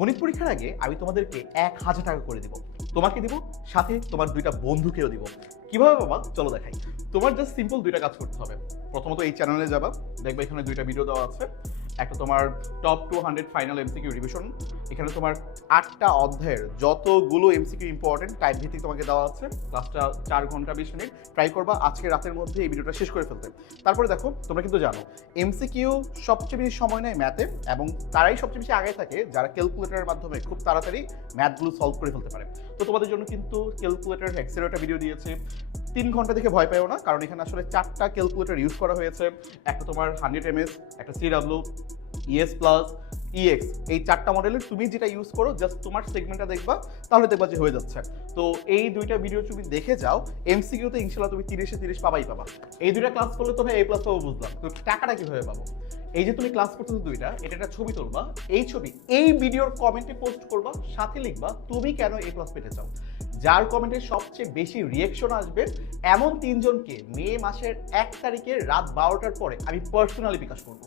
গণিত পরীক্ষার আগে আমি তোমাদেরকে ১,০০০ টাকা করে দিব। তোমাকে দিব, সাথে তোমার ২টা বন্ধুকেও দিব। কিভাবে বাবা? চলো দেখাই। তোমার জাস্ট সিম্পল ২টা কাজ করতে হবে। প্রথমত এই চ্যানেলে যাবা, দেখবে এখানে ২টা ভিডিও দেওয়া আছে। একটা তোমার টপ 200 ফাইনাল এমসিকিউ রিভিশন। এখানে তোমার ৮টা অধ্যায়ের যতগুলো এমসিকিউ ইম্পর্টেন্ট টাইম ভিত্তিক তোমাকে দেওয়া আছে। ক্লাসটা ৪ ঘন্টা ২০ মিনিট। ট্রাই করবা আজকে রাতের মধ্যে এই ভিডিওটা শেষ করে ফেলতে। তারপরে দেখো, তোমরা কিন্তু জানো এমসিকিউ সবচেয়ে বেশি সময় নেয় ম্যাথে, এবং তারাই সবচেয়ে বেশি আগে থাকে যারা ক্যালকুলেটরের মাধ্যমে খুব তাড়াতাড়ি ম্যাথগুলো সলভ করে ফেলতে পারে। তো তোমাদের জন্য কিন্তু ক্যালকুলেটর এক্সেলেটর ভিডিও দিয়েছে। ৩ ঘন্টা দেখে ভয় পেও না, কারণ এখানে আসলে 4টা ক্যালকুলেটর ইউজ করা হয়েছে। একটা তোমার 100 ms, একটা CW, ES প্লাস, EX, এই 4টা মডেলের তুমি যেটা ইউজ করো জাস্ট তোমার সেগমেন্টটা দেখবা, তাহলে দেখবা যে হয়ে যাচ্ছে। তো এই 2টা ভিডিও তুমি দেখে যাও, এমসিকিউতে ইনশাআল্লাহ তুমি 30-এ 30 পাবাই পাবা। এই 2টা ক্লাস করলে তবে A+ পাবো বুঝলাম, তো টাকাটা কিভাবে পাবো? এই যে তুমি ক্লাস করতেছো 2টা, এটা একটা ছবি তুলবা, এই ছবি এই ভিডিওর কমেন্টে পোস্ট করবা, সাথে লিখবা তুমি কেন A+ পেতে চাও। যার কমেন্টে সবচেয়ে বেশি রিয়েকশন আসবে এমন 3 জনকে মে মাসের 1 তারিখে রাত 12টার পরে আমি পার্সোনালি বিকাশ করবো।